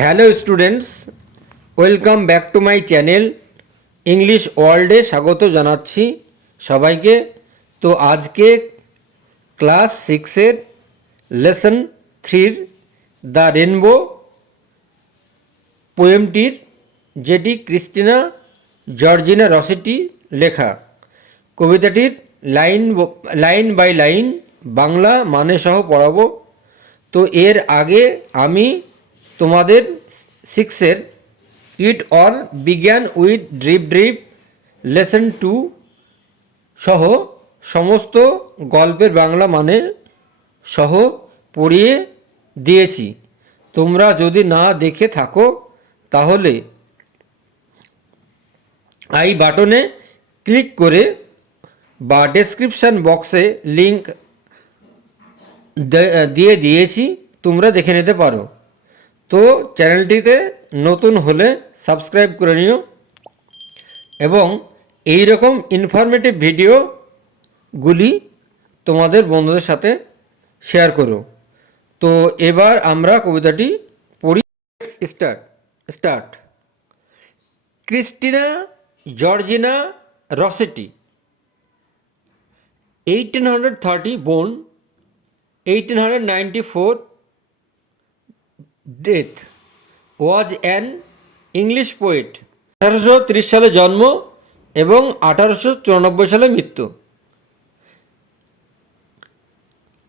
Hello students welcome back to my channel English ওয়ার্ল্ডে স্বাগত জানাচ্ছি সবাইকে। তো আজকে ক্লাস সিক্সের লেসন থ্রির দ্য রেনবো পোয়েমটির যেটি ক্রিস্টিনা জর্জিনা রসেটি লেখা। কবিতাটির line line by line Bangla মানে সহ পড়াবো। তো এর আগে আমি তোমাদের সিক্সের ইট অল বিজ্ঞান with drip drip lesson two সহ সমস্ত গল্পের বাংলা মানে সহ পড়িয়ে দিয়েছি। তোমরা যদি না দেখে থাকো, তাহলে আই বাটনে ক্লিক করে বা ডেসক্রিপশন বক্সে লিঙ্ক দিয়ে দিয়েছি, তোমরা দেখে নিতে পারো। তো চ্যানেলটিতে নতুন হলে সাবস্ক্রাইব করে নিও এবং এই রকম ইনফরমেটিভ ভিডিওগুলি তোমাদের বন্ধুদের সাথে শেয়ার করো। তো এবার আমরা কবিতাটি পড়ি। Start start Christina Georgina Rossetti eighteen hundred thirty born eighteen hundred ninety four death was an English poet আঠারোশো তিরিশ সালে জন্ম এবং আঠারোশো চুরানব্বই সালে মৃত্যু।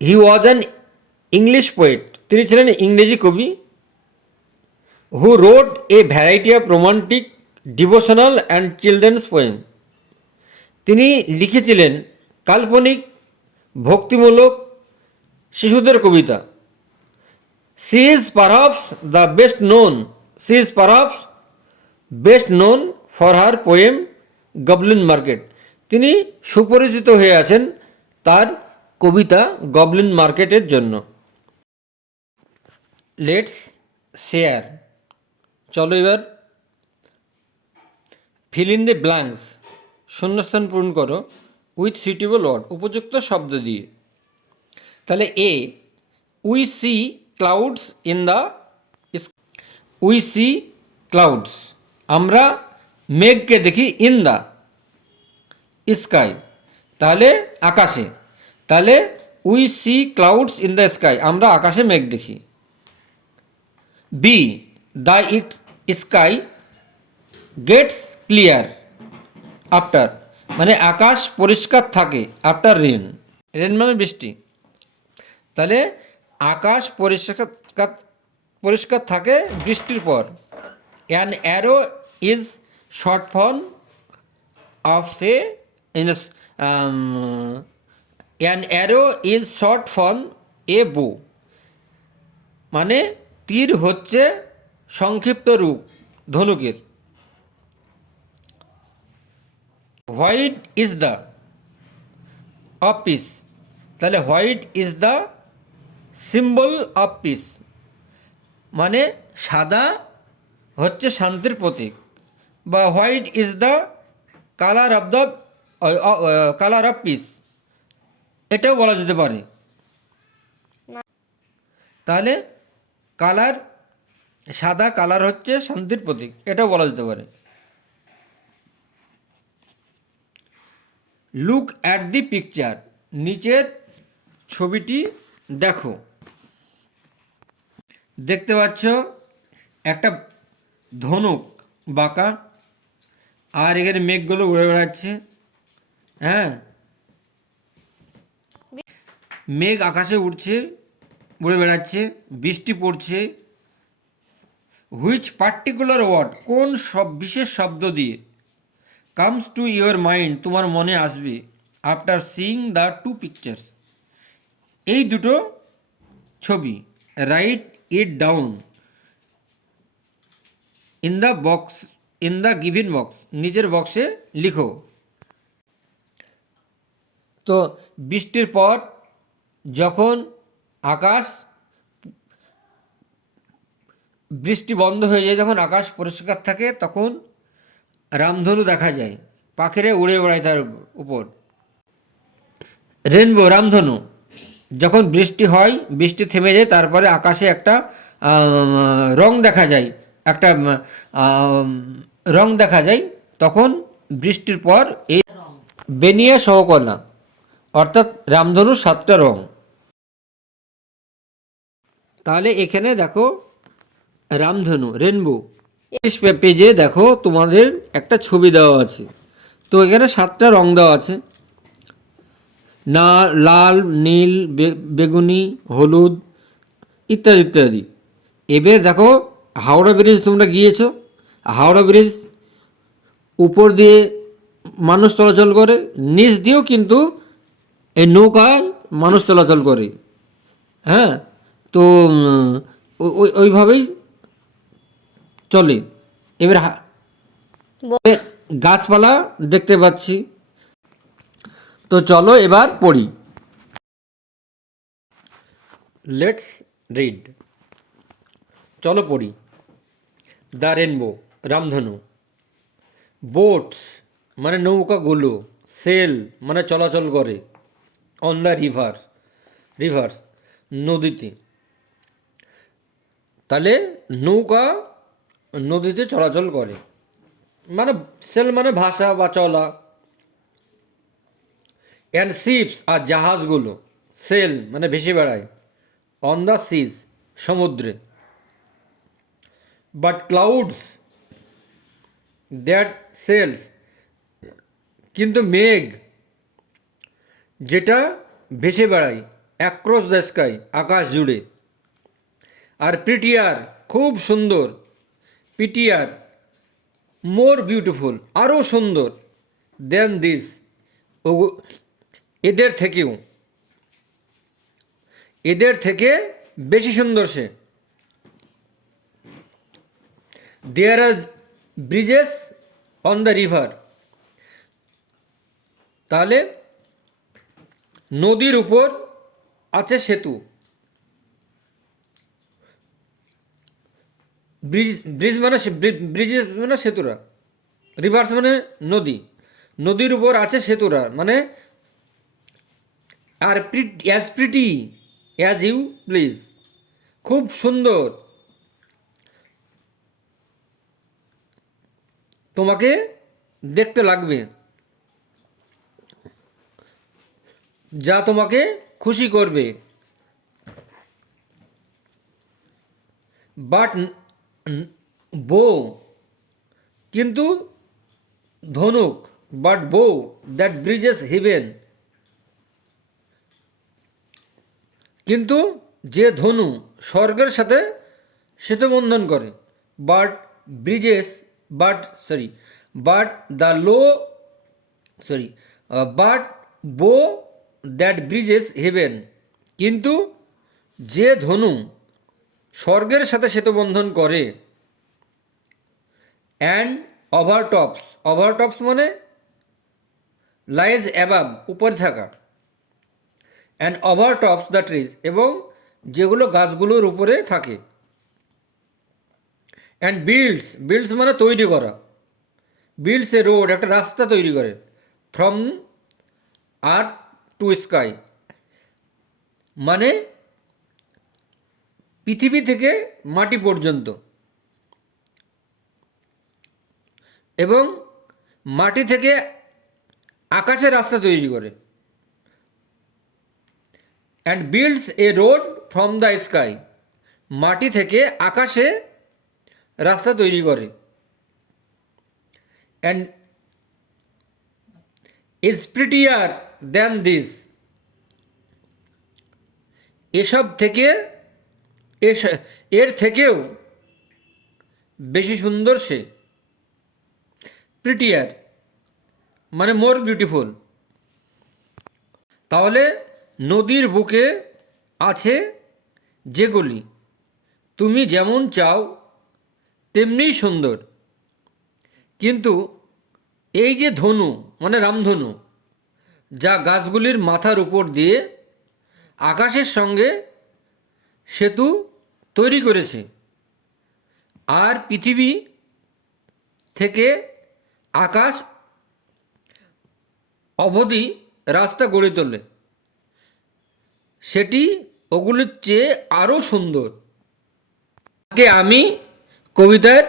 He was an English poet তিনি ছিলেন ইংরেজি কবি who wrote a variety of romantic devotional and children's poem তিনি লিখেছিলেন কাল্পনিক, ভক্তিমূলক শিশুদের কবিতা। She is perhaps the best known she is perhaps best known for her poem goblin market তিনি সুপরিচিত হয়ে আছেন তার কবিতা গবলিন মার্কেটের জন্য। লেটস শেয়ার চলো এবার ফিল ইন দ্য ব্ল্যাঙ্কস শূন্যস্থান পূরণ করো। উইথ সুইটেবল ওয়ার্ড উপযুক্ত শব্দ দিয়ে। তাহলে এ we see clouds in the we see clouds আমরা মেঘকে দেখি ইন দ্য স্কাই তাহলে আকাশে। তাহলে we see clouds in the sky আমরা আকাশে মেঘ দেখি। Be the it sky gets clear after মানে আকাশ পরিষ্কার থাকে আফটার রেন রেন মানে বৃষ্টি। তাহলে আকাশ পরিষ্কার পরিষ্কার থাকে বৃষ্টির পর। An arrow is short form of a an arrow is short form a bow মানে তীর হচ্ছে সংক্ষিপ্ত রূপ, ধনুকের। White is the of peace তাহলে white is the symbol of peace মানে সাদা হচ্ছে শান্তির প্রতীক। বা white is the colour of the colour of peace এটাও বলা যেতে পারে। তাহলে কালার সাদা কালার হচ্ছে শান্তির প্রতীক। এটাও বলা যেতে পারে। লুক অ্যাট দি পিকচার নিচের ছবিটি দেখো, দেখতে পাচ্ছ একটা ধনুক বাঁকা, আর এখানে মেঘগুলো উড়ে বেড়াচ্ছে হ্যাঁ? মেঘ আকাশে উঠছে উড়ে বেড়াচ্ছে, বৃষ্টি পড়ছে। হুইচ পার্টিকুলার ওয়ার্ড কোন সব বিশেষ শব্দ দিয়ে? কামস টু ইয়োর মাইন্ড তোমার মনে আসবে। After seeing the two pictures এই দুটো ছবি write it down in the box in the given box নিজের বক্সে লিখো। তো বৃষ্টির পর যখন আকাশ, বৃষ্টি বন্ধ হয়ে যায়, যখন আকাশ পরিষ্কার থাকে, তখন রামধনু দেখা যায়, পাখিরে উড়ে বেড়ায় তার উপর। রেনবো রামধনু। যখন বৃষ্টি হয়, বৃষ্টি থেমে যায়, তারপরে আকাশে একটা রং দেখা যায়, একটা রং দেখা যায়, তখন বৃষ্টির পর এই বেনিয়া সহকলা অর্থাৎ রামধনুর সাতটা রং। তাহলে এখানে দেখো রামধনু, রেনবো। পেজে দেখো তোমাদের একটা ছবি দেওয়া আছে। তো এখানে সাতটা রং দেওয়া আছে। না লাল নীল বেগুনি হলুদ ইত্যাদি ইত্যাদি। এবার দেখো হাওড়া ব্রিজ তোমরা গিয়েছো। হাওড়া ব্রিজ উপর দিয়ে মানুষ চলাচল করে নিচ দিয়েও কিন্তু এই নৌকায় মানুষ চলাচল করে। হ্যাঁ তো ওই- ওইভাবেই চলে। এবার গাছপালা দেখতে পাচ্ছি। তো চলো এবার পড়ি। লেটস রিড চলো পড়ি। দ্য রেনবো, রামধনু। বোটস মানে নৌকাগুলো। সেল মানে চলাচল করে। অন দ্য রিভার রিভার নদীতে। তাহলে নৌকা নদীতে চলাচল করে। মানে সেল মানে ভাষা বা চলা। অ্যান্ড শিপস আর জাহাজগুলো সেল মানে ভেসে বেড়ায়। অন দ্য সিজ সমুদ্রে। বাট ক্লাউডস দ্যাট সেলস কিন্তু মেঘ, যেটা ভেসে বেড়ায় অ্যাক্রস দ্য স্কাই আকাশ জুড়ে। আর প্রিটিয়ার খুব সুন্দর। পিটিয়ার মোর বিউটিফুল আরও সুন্দর। দেন দিস এদের থেকেও। এদের থেকে বেশি সুন্দর সে। There are bridges on the river তাহলে নদীর উপর আছে সেতু। ব্রিজ ব্রিজ মানে ব্রিজেস মানে সেতুরা। রিভার্স মানে নদী। নদীর উপর আছে সেতুরা। মানে are as pretty as you please খুব সুন্দর। তোমাকে দেখতে লাগবে। যা তোমাকে খুশি করবে। বাট বো কিন্তু ধনুক but bow that bridges heaven কিন্তু যে ধনু স্বর্গের সাথে সেতুবন্ধন করে but bridges but sorry but the low sorry but bow that bridges heaven কিন্তু যে ধনু স্বর্গের সাথে সেতুবন্ধন করে অ্যান্ড ওভারটপস ওভারটপস মানে লাইজ অ্যাবাব উপরে থাকা। And over tops the trees এবং যেগুলো গাছগুলোর উপরে থাকে। অ্যান্ড বিল্ডস বিল্ডস মানে তৈরি করা। বিল্ডস এ রোড একটা রাস্তা তৈরি করে। ফ্রম আর্থ টু স্কাই মানে পৃথিবী থেকে মাটি পর্যন্ত। এবং মাটি থেকে আকাশের রাস্তা তৈরি করে। And builds a road from the sky মাটি থেকে আকাশে রাস্তা তৈরি করে। And is prettier than this এসব থেকে এর থেকেও বেশি সুন্দর সে। প্রিটিয়ার মানে মোর বিউটিফুল তাহলে নদীর বুকে আছে যেগুলি তুমি যেমন চাও তেমনিই সুন্দর। কিন্তু এই যে ধনু মানে রামধনু, যা গাছগুলির মাথার উপর দিয়ে আকাশের সঙ্গে সেতু তৈরি করেছে, আর পৃথিবী থেকে আকাশ অবধি রাস্তা গড়ে তোলে। সেটি ওগুলির চেয়ে আরও সুন্দর। আজকে আমি কবিতার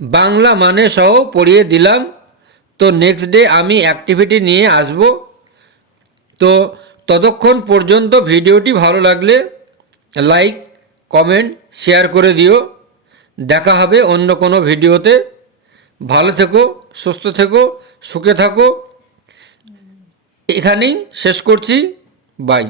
বাংলা মানে সহ পড়িয়ে দিলাম। তো নেক্সট ডে আমি অ্যাক্টিভিটি নিয়ে আসব। তো ততক্ষণ পর্যন্ত ভিডিওটি ভালো লাগলে লাইক কমেন্ট শেয়ার করে দিও। দেখা হবে অন্য কোনো ভিডিওতে। ভালো থেকো, সুস্থ থেকো, সুখে থাকো। এখানেই শেষ করছি। বাই